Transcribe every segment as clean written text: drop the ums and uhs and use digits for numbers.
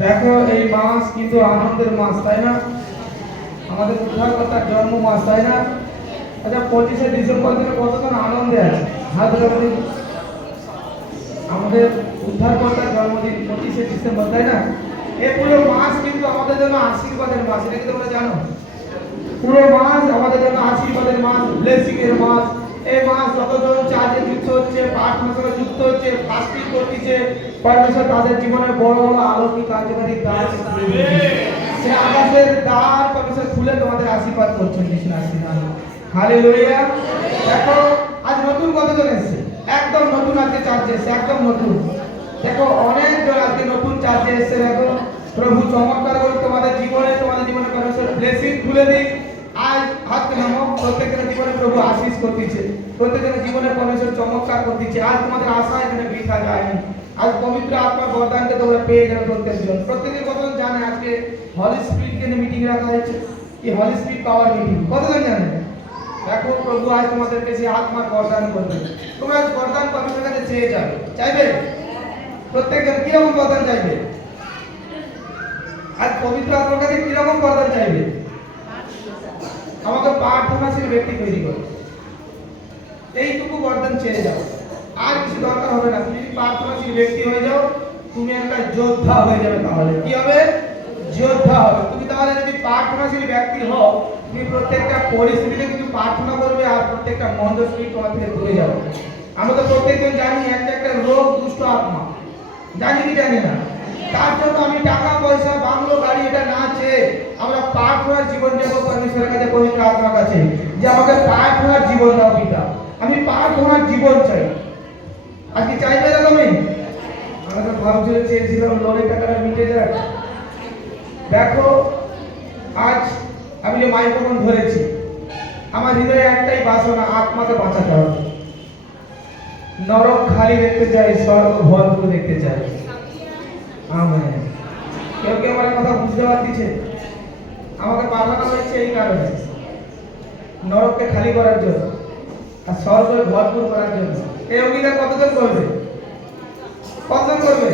দেখো এই মাস কিন্তু আনন্দের মাস, তাই না? আমাদের উদ্ধারকর্তার জন্ম মাস, তাই না? আচ্ছা, 25শে ডিসেম্বর দিনে কতক্ষণ আনন্দে আছে হাত ধরে। আমাদের উদ্ধারকর্তার জন্মদিন 25শে ডিসেম্বর, তাই না? এই পুরো মাস কিন্তু আমাদের জন্য আশীর্বাদের মাস, এটা কি তোমরা জানো? পুরো মাস আমাদের জন্য আশীর্বাদের মাস, ব্লেসিং এর মাস। এই মাস যতজন চার্চে যুক্ত হচ্ছে, প্রার্থনার সঙ্গে যুক্ত হচ্ছে, ফাস্টিং করতেছে, পরমেশ্বর তাদের জীবনে বড় বড় আলোকিত কার্যকারী দ্বার, সে আকাশের দ্বার পরমেশ্বর খুলে তোমাদের আশীর্বাদ করছেন। কৃষ্ণ আশীর্বাদ, হালেলুয়া। দেখো আজ নতুন কতজন এসেছে, একদম নতুন আজকে চার্চে এসেছে, একদম নতুন। দেখো অনেকজন আজকে নতুন চার্চে এসেছে। দেখো প্রভু চমৎকার করে তোমাদের জীবনে পরমেশ্বর ব্লেসিং খুলে দিই। আজ হাত নামো, প্রত্যেকের জীবনে প্রভু আশীষ করতেছে, প্রত্যেকের জীবনে পরমেশ্বর চমৎকার করতেছে। আজ তোমাদের আশা এখানে বৃথা যায়নি। আজ পবিত্র আত্মার বরদানকে তোমরা পেয়ে যাবে প্রত্যেকজন। প্রত্যেকের কতজন জানে আজকে হলি স্পিরিটকে নিয়ে মিটিং রাখা হয়েছে? এই হলি স্পিরিট পাওয়ার মিটিং কতজন জানে? দেখো প্রভু আজ তোমাদেরকে সেই আত্মার বরদান করবে। তোমরা আজ বরদান পরমেশ্বরের কাছে চেয়ে যাবে, চাইবে? প্রত্যেকজন কিরকম বরদান চাইবে? আজ পবিত্র আত্মার কাছে কিরকম বরদান চাইবে? আমাকে প্রার্থনাশীল ব্যক্তি তৈরি করো, এইটুকু বরদান চেয়ে যাও, আর কিছু দরকার হবে না। তুমি যদি প্রার্থনাশীল ব্যক্তি হয়ে যাও, তুমি একটা যোদ্ধা হয়ে যাবে। তাহলে কি হবে? যোদ্ধা হবে তুমি। তাহলে যদি প্রার্থনাশীল ব্যক্তি হও, তুমি প্রত্যেকটা পরিস্থিতিতে কিন্তু প্রার্থনা করবে, আর প্রত্যেকটা মন্দ স্পিরিট তোমার থেকে দূরে যাবে। আমরা তো প্রত্যেকজন জানি একটা রোগ দুষ্ট আত্মা, জানি কি জানি না? তার জন্য আমি টাকা পয়সা বাংলো গাড়ি এটা না চেয়ে আমরা প্রার্থনার জীবন দেব পরমেশ্বরের কাছে, পবিত্র আত্মার কাছে, যে আমাকে প্রার্থনার জীবন দাও পিতা, আমি প্রার্থনার জীবন চাই। আজকে চাইবে এরকমই? আমরা তো ভাবছিলাম, চেয়েছিলাম লোনের টাকাটা মিটে যায়। দেখো আজ আমি যে মাইক্রোফোন ধরেছি, আমার হৃদয়ে একটাই বাসনা, আত্মাকে বাঁচাতে হবে। নরক খালি দেখতে চাই, স্বর্গ ভরপুর দেখতে চাই। আমেন। কেউ কেউ আমার কথা বুঝতে পারছে? আমাকে পাঠানো হয়েছে এই কারণে, নরককে খালি করার জন্য আর স্বর্গকে ভরপুর করার জন্য। এই অঙ্গীকার কতজন করবে? কতজন করবে?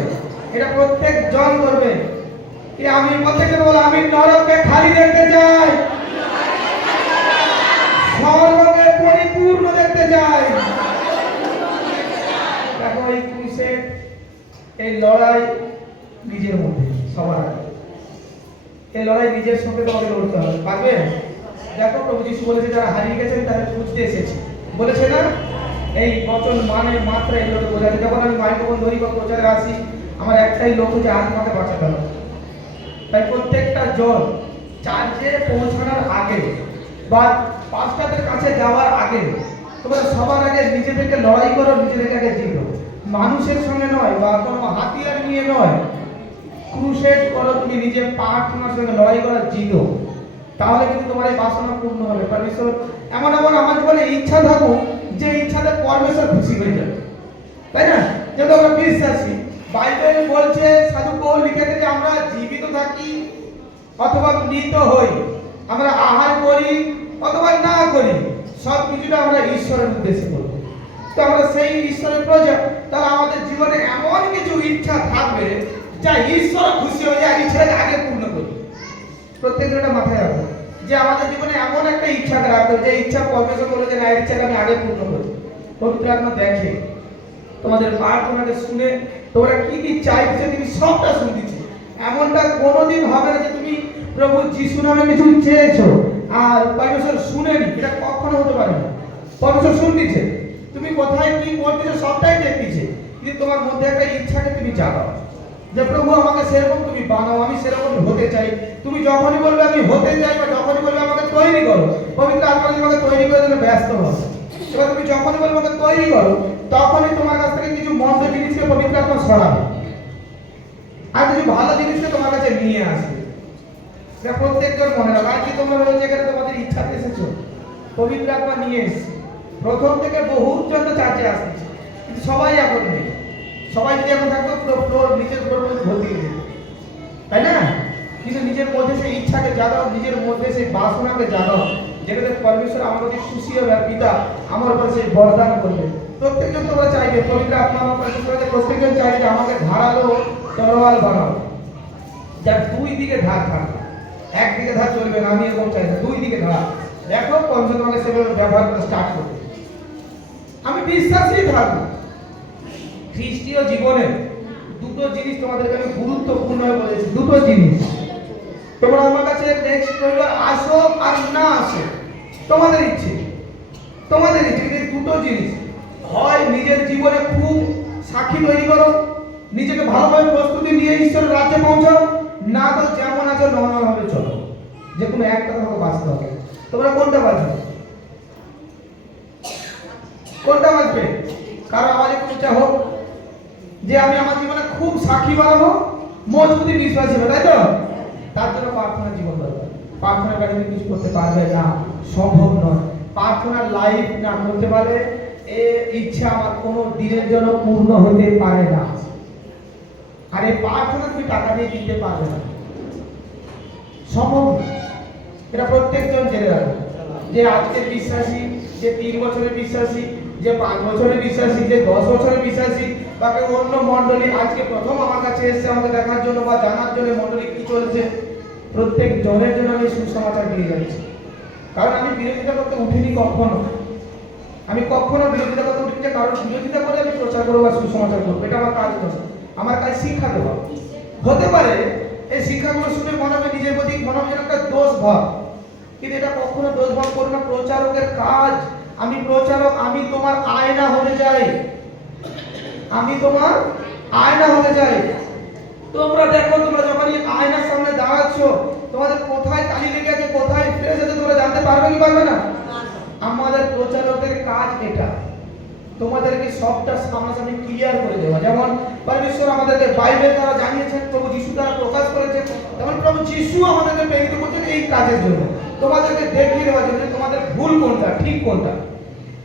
এটা প্রত্যেক জন করবে। কি আমি প্রত্যেকজন বলে, আমি নরককে খালি দেখতে চাই, স্বর্গকে পরিপূর্ণ দেখতে চাই। দেখো এই ক্রুসেড, এই লড়াই নিজের মধ্যে, সবার আগে এই লড়াই নিজের সঙ্গে তোমাকে লড়তে হবে। পারবে? দেখো প্রভু যিশু বলেছে, যারা হারিয়ে গেছেন তাদের খুঁজতে এসেছি, বলেছে না? এই বচন মানে মাত্রা এগুলোকে বোঝাচ্ছে। যখন আমি মাইক্রোফোন ধরি বা প্রচারে আসি, আমার একটাই লক্ষ্য, যে আত্মাকে বাঁচাতে হবে। তাই প্রত্যেকটা জন চার্চে পৌঁছানোর আগে বা পাস্টারদের কাছে যাওয়ার আগে তোমরা সবার আগে নিজেদেরকে লড়াই করো, নিজেদেরকে আগে জিতো। মানুষের সঙ্গে নয় বা কোনো হাতিয়ার নিয়ে নয়, ক্রুসেড করো, তুমি নিজে প্রার্থনার সঙ্গে লড়াই করা জিতো। তাহলে কিন্তু তোমার এই বাসনা পূর্ণ হবে। পরমেশ্বর এমন আমার জীবনে ইচ্ছা থাকুক, যে ইচ্ছাতে পরমেশ্বর খুশি হয়ে যাবে, তাই না? যেহেতু আমরা বিশ্বাসী, বাইবেল বলছে, সাধু পৌল লিখেছে যে আমরা জীবিত থাকি অথবা মৃত হই, আমরা আহার করি অথবা না করি, সব কিছুটা আমরা ঈশ্বরের উদ্দেশ্যে করব। তো আমরা সেই ঈশ্বরের প্রজা, তাহলে আমাদের জীবনে এমন কিছু ইচ্ছা থাকবে যা ঈশ্বর খুশি হয়ে যায়, ইচ্ছাটাকে আগে পূর্ণ করি। প্রত্যেকটা মাথায় রাখবো যে আমাদের জীবনে এমন একটা ইচ্ছা রাখতে হবে, যে ইচ্ছা পরমেশ্বর বলেছে না, ইচ্ছাকে আমি আগে পূর্ণ করি। পবিত্র আত্মা দেখে তোমাদের প্রার্থনাকে শুনে, তোমরা কি কি চাইছো তুমি সবটা শুনতেছি। এমনটা কোনোদিন হবে না যে তুমি প্রভু যিশু নামে কিছু চেয়েছো আর পরমেশ্বর শুনেনি, এটা কখনো হতে পারে না। পরমেশ্বর শুনতেছে, তুমি কোথায় কি করতেছো সবটাই দেখতেছে, কিন্তু তোমার মধ্যে একটা ইচ্ছাকে তুমি জাগাও, যে প্রভু আমাকে সেরকম তুমি বানাও, আমি সেরকম হতে চাই। তুমি যখনই বলবে আমি হতে চাই, বা যখনই বলবে আমাকে তৈরি করো, পবিত্র আত্মা তোমাকে তৈরি করার জন্য ব্যস্ত হবে। এবার তুমি যখনই বলবে আমাকে তৈরি করো, তখনই তোমার কাছ থেকে কিছু মন্দ জিনিসকে পবিত্র আত্মা সরাবে, আর কিছু ভালো জিনিসকে তোমার কাছে নিয়ে আসবে। এটা প্রত্যেকজন মনে রাখো। আর কি তোমরা বলছো এখানে তোমাদের ইচ্ছাতে এসেছো, পবিত্র আত্মা নিয়ে এসেছে। প্রথম থেকে বহুত জন চার্চে আসছে, কিন্তু সবাই এখন নেই। সবাই যদি এখন থাকতো নিজের ভর্তি হয়ে যেত, তাই না? কিন্তু নিজের মধ্যে সেই ইচ্ছাকে জাগাও, নিজের মধ্যে সেই বাসনাকে জাগাও, যেটাতে পরমেশ্বর আমার প্রতি খুশি হবে, আর পিতা আমার উপর সেই বরদান করবে। প্রত্যেকজন তোমরা চাইবে, পবিত্র আত্মা আমার প্রত্যেকজন চাইবে যে আমাকে ধারালো তরোয়াল বানাও, যার দুই দিকে ধার থাকবে, একদিকে ধার চলবে না, আমি এরকম চাই না, দুই দিকে ধার। দেখো পঞ্চম তোমাকে সেভাবে ব্যবহার করা স্টার্ট করবে। আমি বিশ্বাসী থাকবো। খ্রিস্টীয় জীবনে দুটো জিনিস তোমাদেরকে আমি গুরুত্বপূর্ণ বলেছি, দুটো জিনিস। তোমরা আমার কাছে নেক্সট রবিবার আসো আর না আসো, তোমাদের ইচ্ছে, তোমাদের ইচ্ছে। এই দুটো জিনিস, হয় নিজের জীবনে খুব সাক্ষী তৈরি করো, নিজেকে ভালোভাবে প্রস্তুতি নিয়ে ঈশ্বরের রাজ্যে পৌঁছাও, না তো যেমন আছো নর্মাল ভাবে চলো। যে কোনো একটা তোমাকে বাঁচতে হবে। তোমরা কোনটা বাঁচবে? কোনটা বাঁচবে? কারো আওয়াজে একটু উচ্চা হোক যে আমি আমার জীবনে খুব সাক্ষী বানাবো, মজবুতি বিশ্বাসী হবে, তাই তো? তার জন্য প্রার্থনার জীবন দরকার। প্রার্থনার কাছে কিছু করতে পারবে না, সম্ভব নয়। প্রার্থনার লাইফ না করতে পারলে এ ইচ্ছা আমার কোনো দিনের জন্য পূর্ণ হতে পারে না। আর এই প্রার্থনা তুমি টাকা দিয়ে কিনতে পারবে না, সম্ভব। এটা প্রত্যেকজন জেনে রাখবে যে আজকের বিশ্বাসী, যে 3 বছরের বিশ্বাসী, যে 5 বছরের বিশ্বাসী, যে 10 বছরের বিশ্বাসী, তাকে অন্য মণ্ডলী আজকে প্রথম আমার কাছে এসেছে আমাকে দেখার জন্য বা জানার জন্য মণ্ডলী কি চলছে, প্রত্যেক জনের জন্য আমি সুসমাচার দিয়ে যাচ্ছি। কারণ আমি বিরোধিতা করতে উঠিনি কখনো, আমি কখনো বিরোধিতা করতে উঠিনি। কারণ বিরোধিতা করে আমি প্রচার করবো বা সুসমাচার করবো, এটা আমার কাজ নয়। আমার কাজ শিক্ষা দেওয়া। হতে পারে এই শিক্ষাগুলো শুনে মনে হবে নিজের প্রতি মনে হবে একটা দোষ ভাব, কিন্তু এটা কখনো দোষ ভাব করো না। প্রচারকের কাজ, আমি প্রচারক, আমি তোমার আয়না হতে চাই, আমি তোমার আয়না হতে চাই। তোমরা দেখো, তোমরা যখন এই আয়নার সামনে দাঁড়াচ্ছ, তোমাদের কোথায় কালি লেগে আছে, কোথায় ফ্রেশ আছে, তোমরা জানতে পারবে কি পারবে না? আমাদের প্রচারকের কাজ এটা, তোমাদেরকে সবটা সামনাসামনি ক্লিয়ার করে দেওয়া। যেমন পরমেশ্বর আমাদেরকে বাইবেল দ্বারা জানিয়েছেন, প্রভু যিশু দ্বারা প্রকাশ করেছেন, তেমন প্রভু যিশু আমাদেরকে প্রেরিত করছেন এই কাজের জন্য, তোমাদেরকে দেখিয়ে দেওয়ার জন্য তোমাদের ভুল কোনটা, ঠিক কোনটা।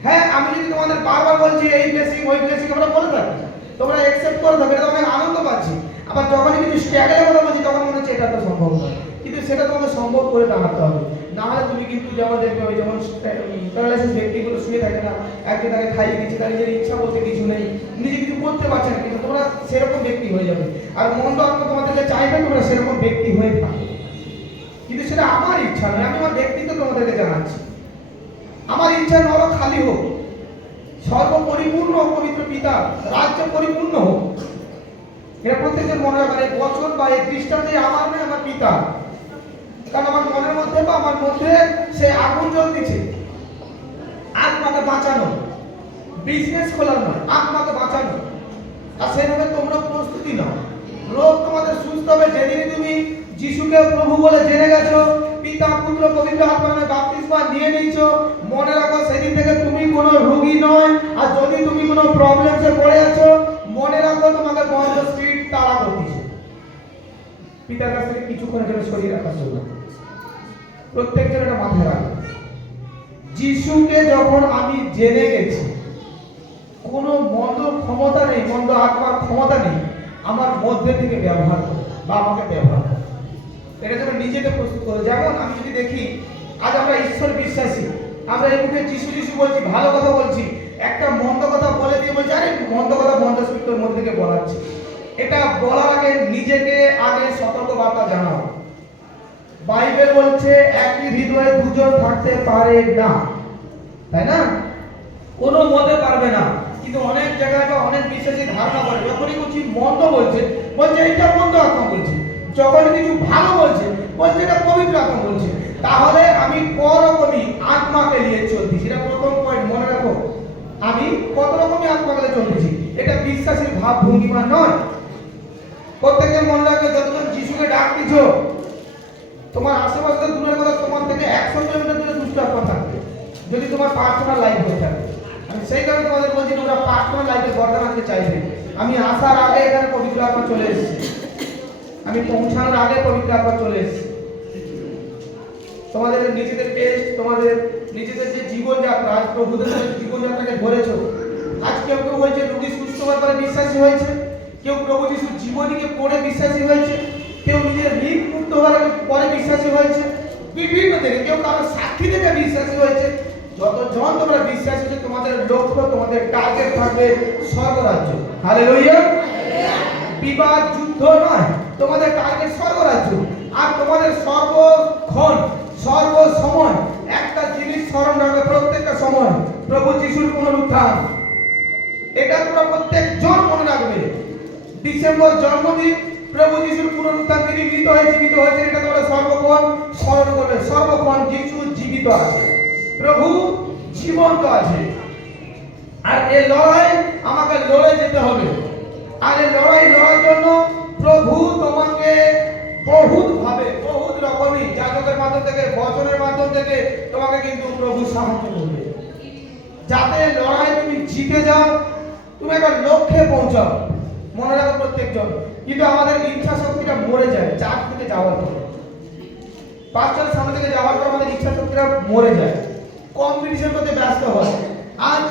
হ্যাঁ, আমি যদি তোমাদের বারবার বলছি এই ব্লেসিং ওই ব্লেসিং আমরা বলে থাকি, তোমরা অ্যাকসেপ্ট করে থাকবে, এটা আমি আনন্দ পাচ্ছি। আবার যখনই কিছু স্ট্রাগলের কথা বলছি তখন মনে হচ্ছে এটা তো সম্ভব নয়, কিন্তু সেটা তোমাকে সম্ভব করে দাঁড়াতে হবে। না হলে তুমি কিন্তু যেমন দেখবে ওই যেমন প্যারালাইসিস ব্যক্তিগুলো শুয়ে থাকে না, একে তাকে খাইয়ে দিচ্ছে, তার নিজের ইচ্ছা বলতে কিছু নেই, নিজে কিছু করতে পারছে না, কিন্তু তোমরা সেরকম ব্যক্তি হয়ে যাবে। আর মন্দ আত্মা তোমাদেরকে চাইবে তোমরা সেরকম ব্যক্তি হয়ে থাকবে, কিন্তু সেটা আমার ইচ্ছা নয়। আমি আমার ব্যক্তিত্ব তোমাদেরকে জানাচ্ছি। আমার ইচ্ছা নরক খালি হোক, সর্বপরিপূর্ণ পবিত্র পিতা রাজ্য পরিপূর্ণ হোক। এটা প্রত্যেকের মনে রাখবে, বছর বা এই দৃষ্টান্তে আমার নয়, আমার পিতা। কারণ আমার মনের মধ্যে বা আমার মধ্যে সে আগুন জ্বলতেছে, আত্মাকে বাঁচানো, বিজনেস খোলার নয়, আত্মাকে বাঁচানো। আর সেইভাবে তোমরা প্রস্তুতি নাও। রোগ তোমাদের সুস্থ হবে যেদিন তুমি যিশুকে প্রভু বলে জেনে গেছো, পিতা পুত্র পবিত্র আত্মার নামে বাপ্তিস্মা নিয়ে নিয়েছো। মনে রাখো সেদিন থেকে তুমি কোনো রোগী নয়। আর যদি তুমি কোনো প্রবলেমসে পড়ে আছো, মনে রাখো তোমাকে বন্ধ স্পিরিট তাড়া করতেছে, পিতার কাছ থেকে কিছুক্ষণের জন্য সরিয়ে রাখার জন্য। প্রত্যেকজন এটা মাথায় রাখবে। যিশুকে যখন আমি জেনে গেছি, কোনো মন্দ ক্ষমতা নেই, মন্দ আত্মার ক্ষমতা নেই আমার মধ্যে থেকে ব্যবহার করে বা আমাকে ব্যবহার করে। এটা যেন নিজেকে প্রস্তুত করে। যেমন আমি যদি দেখি আজ আমরা ঈশ্বর বিশ্বাসী, আমরা এই মুখে যিশু যিশু বলছি, ভালো কথা বলছি, একটা মন্দ কথা বলে দিয়ে বলছি আরে মন্দ কথা মন্দ স্পিরিটের মধ্যে থেকে বলাচ্ছি। এটা বলার আগে নিজেকে আগে সতর্ক বার্তা জানাও। বাইবেল বলছে একই হৃদয়ে দুজন থাকতে পারে না, তাই না? কোনো মতে পারবে না। কিন্তু অনেক জায়গায় বা অনেক বিশ্বাসী ধারণা করে যখনই কিছু মন্দ বলছে এটা মন্দ আত্মা বলছে, যখন কিছু ভালো বলছে এটা পবিত্র আত্মা বলছে। তাহলে আমি করকমই আত্মাকে নিয়ে চলছি। সেটা প্রথম পয়েন্ট মনে রাখো, আমি কত রকমই আত্মাকে নিয়ে চলছি। এটা বিশ্বাসের ভাব ভঙ্গিমা নয়। প্রত্যেকজন মনে রাখবে, যতজন যিশুকে ডাক দিচ্ছ, তোমার আশেপাশে দূরের কথা, তোমার থেকে 100 কিলোমিটার দূরে দুষ্ট আত্মা থাকবে যদি তোমার পার্সোনাল লাইফ হয়ে থাকে। আমি সেই কারণে তোমাদের বলছি তোমরা পার্সোনাল লাইফে বর্ধমান আনতে চাইবে। আমি আসার আগে এখানে পবিত্র আত্মা চলে এসেছি, আমি পৌঁছানোর আগে পবিত্র আত্মা চলে এসেছি। তোমাদের নিজেদের টেস্ট, তোমাদের নিজেদের যে জীবনযাত্রা, আজ প্রভুদের জীবনযাত্রাকে ধরেছো। আজ কেউ কেউ হয়েছে রোগী সুস্থ হওয়ার পরে বিশ্বাসী হয়েছে, কেউ প্রভু যিশুর জীবনীকে পড়ে বিশ্বাসী হয়েছে, কেউ নিজের ঋণ মুক্ত হওয়ার পরে বিশ্বাসী হয়েছে, বিভিন্ন থেকে কেউ কারো সাক্ষী থেকে বিশ্বাসী হয়েছে। যতজন তোমরা বিশ্বাসী হচ্ছে, তোমাদের লক্ষ্য, তোমাদের টার্গেট থাকবে স্বর্গরাজ্য। হালেলুয়া। বিবাদ যুদ্ধ নয়, তোমাদের টার্গেট স্বর্গরাজ্য। আর তোমাদের সর্বক্ষণ সর্বসময় একটা জিনিস স্মরণ রাখবে, প্রত্যেকটা সময় প্রভু যিশুর পুনরুত্থান। এটা তোমরা প্রত্যেকজন মনে রাখবে। ডিসেম্বর জন্মদিন, প্রভু যিশুর পুনরুত্থান, তিনি মৃত হয়ে জীবিত হয়েছেন, এটা তোমরা সর্বক্ষণ স্মরণ করবে। সর্বক্ষণ যিশু জীবিত আছে, প্রভু জীবন্ত আছে। আর এই লড়াই আমাকে লড়ে যেতে হবে। আর এই লড়াই লড়ার জন্য প্রভু তোমাকে বহুত ভাবে, বহুত রকমই যাজকের মাধ্যম থেকে, বচনের মাধ্যম থেকে তোমাকে কিন্তু প্রভু সাহায্য করবে, যাতে লড়াই তুমি জিতে যাও, তুমি একটা লক্ষ্যে পৌঁছাও। মনে রাখো প্রত্যেকজন। কিন্তু আমাদের ইচ্ছা শক্তিটা মরে যায় চার্চ থেকে যাওয়ার পর, পাঁচটার সামনে থেকে যাওয়ার পর আমাদের ইচ্ছা শক্তিটা মরে যায়, কম্পিটিশন করতে ব্যস্ত হয়। আজ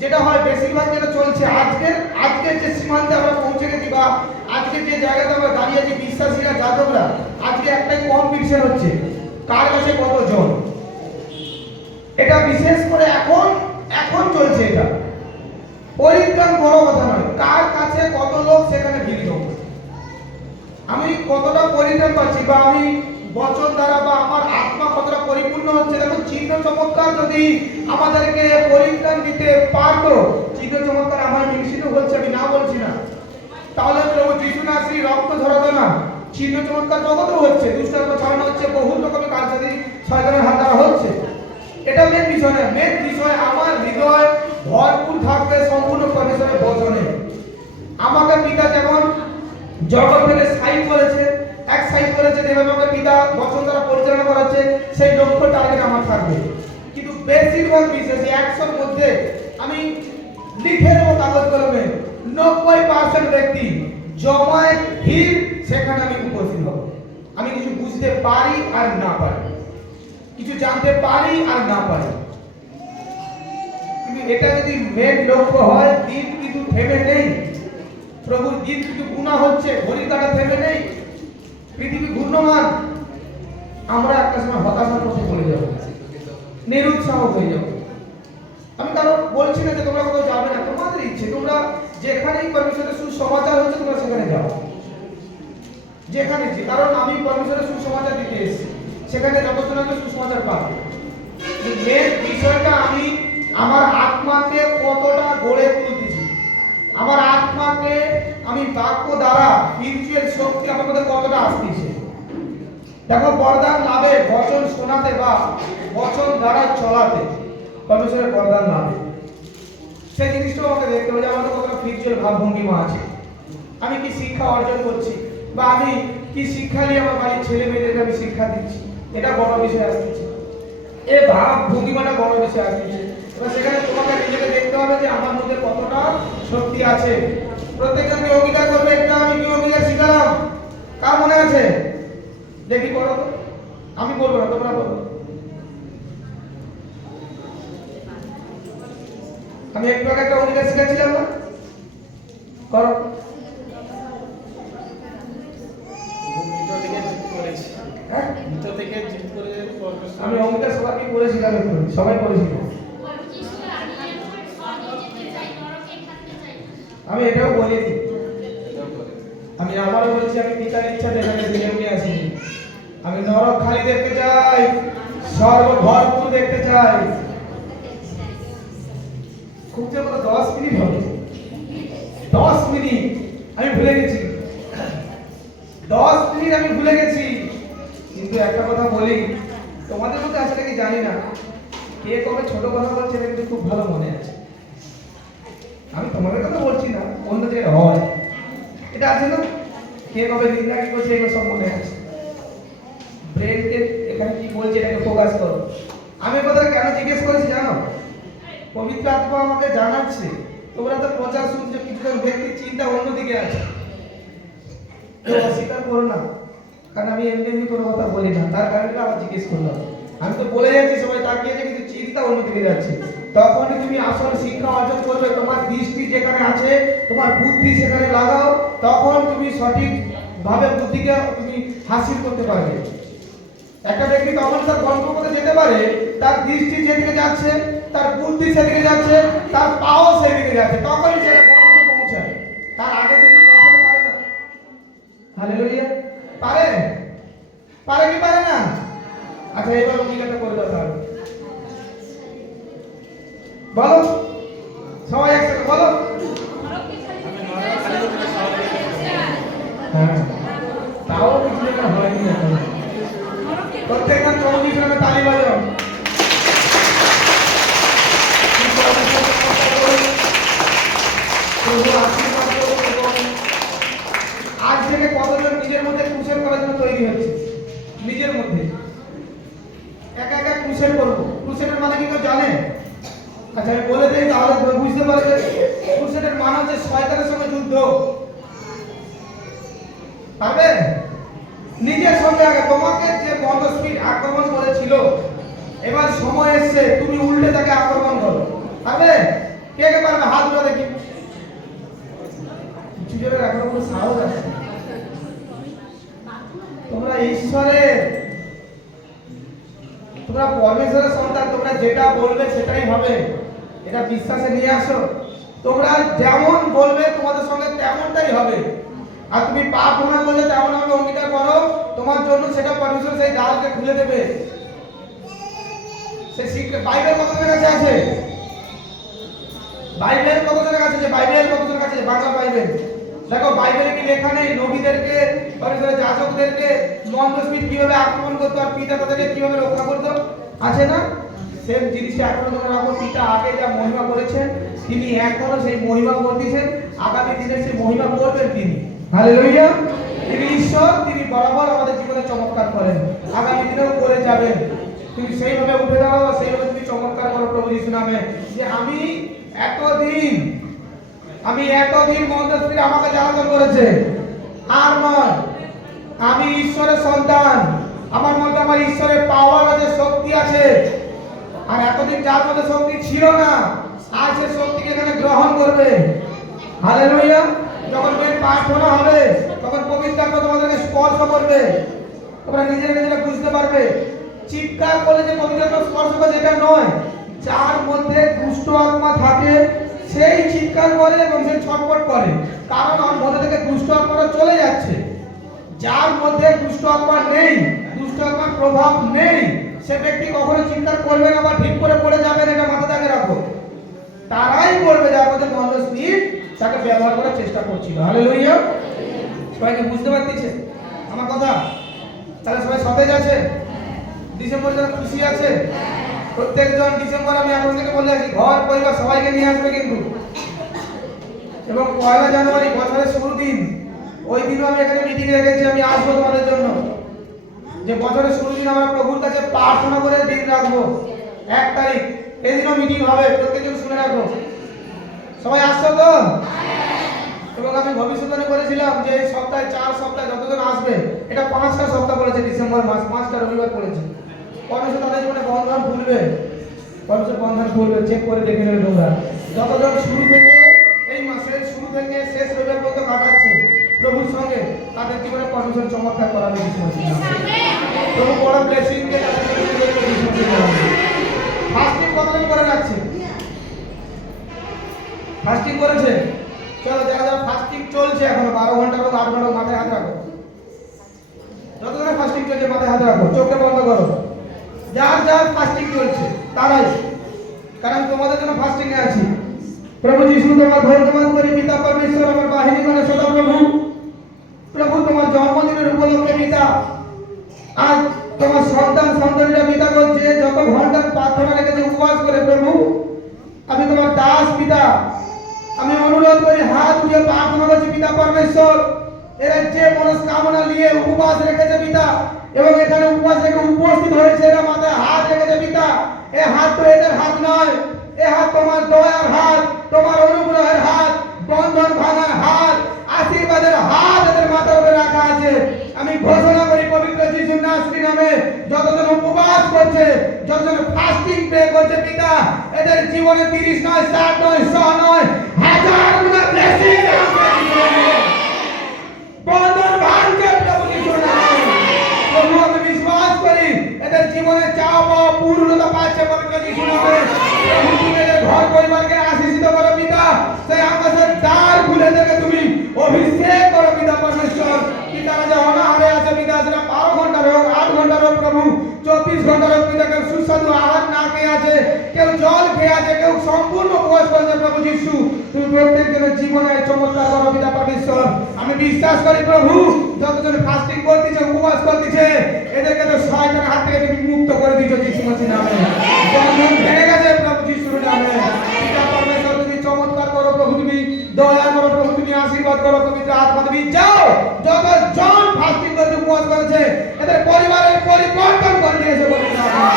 যেটা হয়, বেশিরভাগ যেটা চলছে, আজকের যে সীমান্তে আমরা পৌঁছে গেছি, বা আজকের যে জায়গাতে আমরা দাঁড়িয়ে আছি, বিশ্বাসীরা, যাজকরা, আজকে একটাই কম্পিটিশন হচ্ছে, কার কাছে কতজন। এটা বিশেষ করে এখন চলছে। এটা পরিত্রাণ বড় কথা নয়, কার কাছে কত লোক সেখানে ভিড় হবে। আমি কতটা পরিত্রাণ পাচ্ছি, বা আমি বচন দ্বারা, বা আমার আত্মা কতটা পরিপূর্ণ হচ্ছে। দেখো, চিহ্ন চমৎকার যদি আমাদেরকে পরিত্রাণ দিতে পারতো, চিহ্ন চমৎকার আমার মিশ্রিত হচ্ছে, আমি না বলছি না, তাহলে প্রভু যিশু না শ্রী রক্ত ঝরাতো না। চিহ্ন চমৎকার জগতেও হচ্ছে, দুষ্টাত্মা ছড়ানো হচ্ছে, বহু রকমের কার্যাদি শয়তানের হাত দ্বারা হচ্ছে। এটা মেন বিষয় না। মেন বিষয় আমার হৃদয় ভরপুর থাকবে সম্পূর্ণ পরমেশ্বরের বচনে। আমাকে পিতা যেমন জগৎ থেকে সাইড করেছে, এক সাইড করেছে, যেভাবে আমাকে পিতা বচন দ্বারা পরিচালনা করাচ্ছে, সেই লক্ষ্য টার্গেট আমার থাকবে। কিন্তু বেশিরভাগ বিষয় 100-র মধ্যে আমি লিখে দেবো কাগজ কলমে, 90% ব্যক্তি জমায় ভিড়, সেখানে আমি উপস্থিত হব। আমি কিছু বুঝতে পারি আর না পারি, কিছু জানতে পারি আর না পারি, কিন্তু এটা যদি মেন লক্ষ্য হয়, দিন কিন্তু থেমে নেই। প্রভুর দিন কিন্তু গুণা হচ্ছে, ঘড়ির কাঁটা থেমে নেই, পৃথিবী ঘূর্ণমান। আমরা একটা সময় হতাশার মধ্যে পড়ে যাব, নিরুৎসাহ হয়ে যাব। আমি কারণ বলছি না যে তোমরা কোথাও যাবে না, তোমাদের ইচ্ছে, তোমরা যেখানেই পরমেশ্বরের সুসমাচার হচ্ছে তোমরা সেখানে যাও, যেখানে যে, কারণ আমি পরমেশ্বরের সুসমাচার দিতে এসেছি, সেখানে যতক্ষণ সুসমাচার পাবে। মেন বিষয়টা আমি আমার আত্মাকে কতটা গড়ে তুলতেছি, আমার আত্মাকে আমি বাক্য দ্বারা স্পিরিচুয়াল শক্তি আমার মধ্যে কতটা আসতেছে। দেখো, বরদান লাভে, বচন শোনাতে বা বচন দ্বারা চলাতে পরমেশ্বরের বরদান লাভে, সেই জিনিসটা আমাকে দেখতে হবে যে আমার কতটা স্পিরিচুয়াল ভাবভঙ্গিমা আছে, আমি কি শিক্ষা অর্জন করছি, বা আমি কি শিক্ষা নিয়ে আমার বাড়ির ছেলে মেয়েদেরকে আমি শিক্ষা দিচ্ছি, এটা বড় বিষয় আসতেছে। এই ভাবভঙ্গিমাটা বড় বিষয় আসতেছে। এবার সেখানে তোমাকে নিজেকে দেখতে হবে যে আমার মধ্যে কতটা শক্তি আছে। প্রত্যেকজনকে অঙ্গীকার করবে, একটা আমি কি অঙ্গীকার শিখালাম, কার মনে আছে? দেখি করো তো, আমি বলবো না, তোমরা বলো। আমি একটু আগে একটা অঙ্গীকার শিখাচ্ছিলাম না, করো। আমি অঙ্গীকার সবাইকে করেছিলাম, সবাই করেছিল। আমি এটাও বলেছি, আমি আবারও বলছি, আমি পিতার ইচ্ছা যেখানে দুনিয়াতে আসিনি। আমি নরক খালি দেখতে চাই, স্বর্গ ভরপুর দেখতে চাই। খুব যে 10 মিনিট হবে, 10 মিনিট আমি ভুলে গেছি, 10 মিনিট আমি ভুলে গেছি। কিন্তু একটা কথা বলি, তোমাদের মধ্যে আছে নাকি জানি না, কে কবে ছোট কথা বলছে এটা কিন্তু খুব ভালো মনে আছে। আমি তোমাদের কথা বলছি না, অন্য জায়গায় হয়, এটা আছে না, কে কবে নিন্দা কি করছে এগুলো সব মনে আছে। ব্রেনকে এখানে কি বলছে এটাকে ফোকাস করো। আমি কথাটা কেন জিজ্ঞেস করেছি জানো? পবিত্র আত্মা আমাকে জানাচ্ছে, তোমরা তো প্রচার শুনছো, কিছুজন ব্যক্তির চিন্তা অন্যদিকে আছে, অস্বীকার করো না, কারণ আমি এমনি কোনো কথা বলি না, তার কারণে আবার জিজ্ঞেস করলাম। আমি তো বলে যাচ্ছি, সবাই তাকিয়েছে, কিন্তু চিন্তা অন্যদিকে যাচ্ছে। তখনই তুমি আসল শিক্ষা অর্জন করবে। তোমার দৃষ্টি যেখানে আছে, তোমার বুদ্ধি সেখানে লাগাও, তখন তুমি সঠিক ভাবে বুদ্ধিকে তুমি হাসিল করতে পারবে। একটা ব্যক্তি তখন তার গল্প করে যেতে পারে, তার দৃষ্টি যেদিকে যাচ্ছে, তার বুদ্ধি সেদিকে যাচ্ছে, তার পাও সেদিকে যাচ্ছে, তখনই সে গল্পে পৌঁছায়, তার আগে কিন্তু পৌঁছাতে পারে না। হালেলুয়া। পারে পারে কি পারে না? আচ্ছা এবার অঙ্গীকারটা করে দাও তাহলে। বলো সবাই একসাথে বলো। হ্যাঁ তাও কিছু একটা হয়নি এখন। প্রত্যেকবার কমিটির নামে তালি বাজাও। আজ থেকে কতজন নিজের মধ্যে ক্রুসেড করার জন্য তৈরি হচ্ছে? নিজের মধ্যে একা একা ক্রুসেড করবো। ক্রুসেডের মানে কি কেউ জানে? আচ্ছা আমি বলে দিই তাহলে বুঝতে পারবে। ক্রুসেডের মানে হচ্ছে শয়তানের সঙ্গে যুদ্ধ। পারবে? নিজের সঙ্গে আগে তোমাকে যে মন্দস্পিড আক্রমণ করেছিল, এবার সময় এসেছে তুমি উল্টে তাকে আক্রমণ করো। পারবে? কে কে পারবে? হাত উঠা দেখি। কিছু জনের এখনো কোনো সাহস আছে। তোমরা ঈশ্বরের, তোমরা পরমেশ্বরের সন্তান, তোমরা যেটা বলবে সেটাই হবে, এটা বিশ্বাসে নিয়ে আসো। তোমরা যেমন বলবে তোমাদের সঙ্গে তেমনটাই হবে। আর তুমি পাপ মনে করলে তেমন ভাবে অঙ্গীকার করো, তোমার জন্য সেটা পরমেশ্বর সেই দ্বারকে খুলে দেবে। সে শিখলে বাইবেল কতজনের কাছে আছে? বাইবেল কতজনের কাছে আছে? বাইবেল কতজনের কাছে আছে? বাংলা বাইবেল দেখো, বাইবেলে কি লেখা নেই নবীদেরকে, পরমেশ্বরের যাজকদেরকে মন্দস্পিড কিভাবে আক্রমণ করতো আর পিতা তাদেরকে কিভাবে রক্ষা করতো? আছে না? সেম জিনিসটা এখনো তোমরা রাখো। পিতা আগে যা মহিমা করেছেন তিনি এখনো সেই মহিমা করতেছেন, আগামী দিনে সেই মহিমা করবেন তিনি। হালেলুয়া। তিনি ঈশ্বর, তিনি বরাবর আমাদের জীবনে চমৎকার করেন, আগামী দিনেও করে যাবেন। তুমি সেইভাবে উঠে দাও, সেইভাবে তুমি চমৎকার করো প্রভু যিশু নামে। যে আমি এতদিন মন্দস্পিড আমাকে জ্বালাতন করেছে, আর নয়, আমি ঈশ্বরের সন্তান, আমার মধ্যে আমার ঈশ্বরের পাওয়ার আছে, শক্তি আছে। আর এতদিন যার মধ্যে শক্তি ছিল না, আজ সে শক্তিকে এখানে গ্রহণ করবে। হালেলুয়া। যখন মেন প্রার্থনা হবে তখন পবিত্র আত্মা তোমাদেরকে স্পর্শ করবে, তোমরা নিজেরা বুঝতে পারবে। চিৎকার করলে যে পবিত্র আত্মা স্পর্শ করে যেটা নয়, যার মধ্যে দুষ্ট আত্মা থাকে সেই চিৎকার করে এবং সে ছটফট করে, কারণ ওর মধ্যে থেকে দুষ্ট আত্মাটা চলে যাচ্ছে। যার মধ্যে দুষ্ট আত্মা নেই, দুষ্ট আত্মার প্রভাব নেই, সে ব্যক্তি কখনো চিৎকার করবে না বা ঠিক করে পড়ে যাবে না, এটা মাথায় আগে রাখো। তারাই করবে যার মধ্যে মন্দস্পিড তাকে ব্যবহার করার চেষ্টা করছিল। হালেলুয়া। সবাইকে বুঝতে পারতেছে আমার কথা? তাহলে সবাই সতেজ আছে? ডিসেম্বর যেন খুশি আছে? প্রত্যেকজন ডিসেম্বর আমি এখন থেকে বলে আছি, ঘর পরিবার সবাইকে নিয়ে আসবে কিন্তু। এবং 1 জানুয়ারি বছরের শুরু দিন, ওই দিনও আমি এখানে মিটিং রেখেছি, আমি আসবো তোমাদের জন্য। যে বছরের শুরু দিন আমরা প্রভুর কাছে প্রার্থনা করে দিন রাখবো 1 তারিখ, এই দিনও মিটিং হবে, প্রত্যেকজন শুনে রাখো। সবাই আসছো তো? এবং আমি ভবিষ্যৎবাণী করেছিলাম যে এই সপ্তাহে 4 সপ্তাহ যতজন আসবে, এটা 5টা সপ্তাহ পড়েছে, ডিসেম্বর মাস 5টা রবিবার পড়েছে। পরমেশ্বর তাদের জীবনে বন্ধন খুলবে, পরমেশ্বর বন্ধন খুলবে। চেক করে দেখে নেবে তোমরা। যতজন শুরু থেকে এই মাসের শুরু থেকে শেষ রবিবার পর্যন্ত কাটাচ্ছে প্রভুর সঙ্গে, তাদের জীবনে পরমেশ্বর চমৎকার করাবে। প্রভু বড় ব্লেসিং দিয়ে তাদের জীবনে ফাস্টিং কতজন করে রাখছে? ফাস্টিং করেছে? চলো যারা যারা ফাস্টিং চলছে এখনো 12 ঘন্টা হোক 8 ঘন্টা, মাথায় হাত রাখো। যতজনের ফাস্টিং চলছে মাথায় হাত রাখো, চোখটা বন্ধ করো। যার যার ফাস্টিং চলছে তারাই, কারণ তোমাদের জন্য ফাস্টিং এ আছি। প্রভু যিশু তোমার ধন্যবাদ করি পিতা পরমেশ্বর, আমার বাহিনী মানে সদা প্রভু। প্রভু তোমার জন্মদিনের উপলক্ষে পিতা, আজ তোমার সন্তান সন্তানীরা পিতা বলছে যত ঘন্টার প্রার্থনা রেখেছে উপবাস করে, প্রভু আমি তোমার দাস পিতা, আমি অনুরোধ করি হাত উঠিয়ে প্রার্থনা করছি পিতা পরমেশ্বর, এরা যে মনস্কামনা নিয়ে উপবাস রেখেছে পিতা, এবং এখানে উপবাস রেখে উপস্থিত হয়েছে, এরা মাথায় হাত রেখেছে পিতা। এ হাত তো এদের হাত নয়, এ হাত তোমার দয়ার হাত, তোমার অনুগ্রহের হাত, বন্ধন ভাঙার হাত, আশীর্বাদের হাত এদের মাথার উপরে রাখা আছে। আমি ঘোষণা করি পবিত্র যিশুর নামে, যতজন উপবাস করছে, যতজন ফাস্টিং প্রে করছে পিতা, এদের জীবনে 30 নয় 60 নয় 100 নয় 1000 গুণা ব্লেসিং বন্ধন ভাঙছে প্রভু যিশুর নামে। প্রভু আমি বিশ্বাস করি এদের জীবনে চাওয়া পাওয়া পূর্ণতা পাচ্ছে পবিত্র যিশুর নামে। প্রভু তুমি এদের ঘর পরিবারকে আশীর্বাদ করো পিতা, সেই আকাশের দ্বার খুলে থেকে তুমি অভিষেক করো পিতা পরমেশ্বর। পিতা করো প্রভু। 24 ঘন্টা রোগ পিতা কেউ সুস্বাদু আহার না খেয়ে আছে, কেউ জল খেয়ে আছে, কেউ সম্পূর্ণ উপবাস করেছে প্রভু যিশু। তুমি প্রত্যেকজনের জীবনে চমৎকার করো পিতা পরমেশ্বর। আমি বিশ্বাস করি প্রভু, যতজন ফাস্টিং করতেছে, উপবাস করতেছে, এদেরকে তো শয়তানের হাত থেকে তুমি মুক্ত করে দিয়েছো যিশু মসির নামে। বন্ধন ভেঙে গেছে প্রভু যিশুর নামে। পিতা পরমেশ্বর তুমি চমৎকার করো প্রভু, তুমি দয়া করো প্রভু, তুমি আশীর্বাদ করো পবিত্র আত্মা। তুমি যাও, যতজন ফাস্টিং করে উপবাস করেছে এদের পরিবারের পরিবর্তন করে দিয়েছে পবিত্র আত্মা।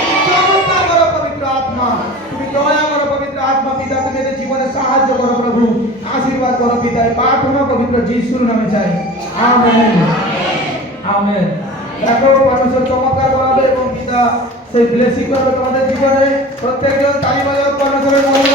তুমি চমৎকার করো পবিত্র আত্মা, তুমি দয়া করো পবিত্র আত্মা। পিতা তুমি এদের জীবনে সাহায্য করো প্রভু, আশীর্বাদ করো পিতা। প্রার্থনা পবিত্র যিশুর নামে চাই, আমেন আমেন। দেখো পরমেশ্বর চমৎকার করাবে এবং পিতা সেই ব্লেসিং করবে তোমাদের জীবনে। প্রত্যেকজন তালি বাজাও পরমেশ্বরের নামে।